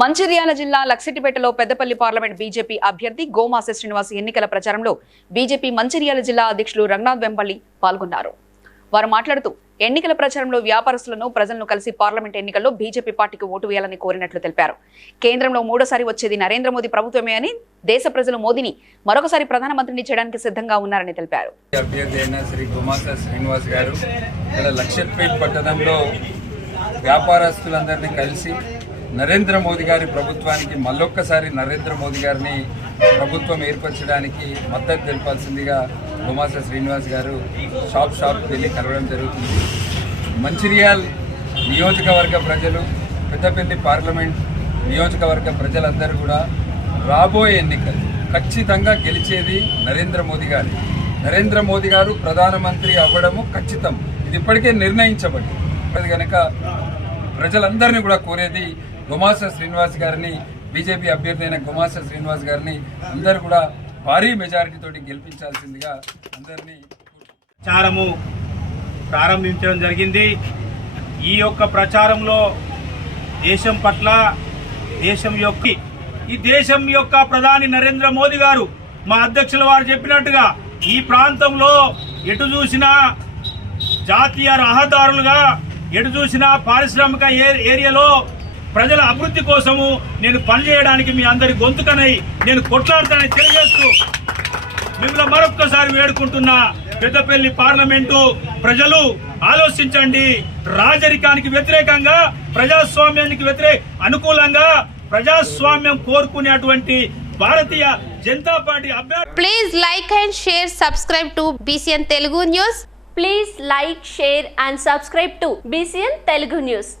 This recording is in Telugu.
మంచిర్యాల జిల్లా లక్సిటిపేటలో పెద్దపల్లి పార్లమెంట్ బీజేపీ అభ్యర్థి గోమాస శ్రీనివాస్ ఎన్నికల ప్రచారంలో బీజేపీ మంచిర్యాల జిల్లా అధ్యక్షులు రంగనాథ్ వెంపల్లి పాల్గొన్నారు. వారు మాట్లాడుతూ ఎన్నికల ప్రచారంలో వ్యాపారస్తులను ప్రజలను కలిసి పార్లమెంట్ ఎన్నికల్లో బీజేపీ పార్టీకి ఓటు వేయాలని కోరినట్లు తెలిపారు. కేంద్రంలో మూడోసారి వచ్చేది నరేంద్ర మోదీ ప్రభుత్వమే అని దేశ ప్రజలు మోదీని మరొకసారి ప్రధానమంత్రిని చేయడానికి సిద్ధంగా ఉన్నారని తెలిపారు. అభ్యర్థి అయిన శ్రీ గుమాస శ్రీనివాస్ గారు పట్టణంలో వ్యాపారస్తులందరినీ కలిసి నరేంద్ర మోదీ గారి ప్రభుత్వానికి మళ్ళొక్కసారి నరేంద్ర మోదీ గారిని ప్రభుత్వం ఏర్పరచడానికి మద్దతు తెలపాల్సిందిగా గుమాస శ్రీనివాస్ గారు షాప్ షాప్కి వెళ్ళి కలవడం జరుగుతుంది. మంచిర్యాల్ నియోజకవర్గ ప్రజలు పెద్దపల్లి పార్లమెంట్ నియోజకవర్గ ప్రజలందరూ కూడా రాబోయే ఎన్నికలు ఖచ్చితంగా గెలిచేది నరేంద్ర మోదీ గారి. నరేంద్ర మోదీ గారు ప్రధానమంత్రి అవ్వడము ఖచ్చితం. ఇది ఇప్పటికే నిర్ణయించబడింది. కనుక ప్రజలందరినీ కూడా కోరేది గుమాస శ్రీనివాస్ గారిని బీజేపీ అభ్యర్థి అయిన గుమాస శ్రీనివాస్ గారిని అందరూ కూడా భారీ మెజారిటీతోటి గెలిపించాల్సిందిగా అందరినీ ప్రచారము ప్రారంభించడం జరిగింది. ఈ యొక్క ప్రచారంలో దేశం పట్ల దేశం యొక్క ఈ దేశం యొక్క ప్రధాని నరేంద్ర మోదీ గారు మా అధ్యక్షుల వారు చెప్పినట్టుగా ఈ ప్రాంతంలో ఎటు చూసినా జాతీయ రహదారులుగా ఎటు చూసినా పారిశ్రామిక ఏ- ఏరియాలో ప్రజల అభివృద్ధి కోసము నేను పనిచేయడానికి మీ అందరి గొంతుకనై నేను కొట్లాడతానని తెలియజేస్తూ మిమ్మల్ని మరొక్కసారి వేడుకుంటున్నా పెద్దపల్లి పార్లమెంటు ప్రజలు ఆలోచించండి. రాజరికానికి వ్యతిరేకంగా ప్రజాస్వామ్యానికి వ్యతిరేక అనుకూలంగా ప్రజాస్వామ్యం కోరుకునేటువంటి భారతీయ జనతా పార్టీ అభ్యర్థి please like and share subscribe to BCN Telugu news please like share and subscribe to BCN Telugu news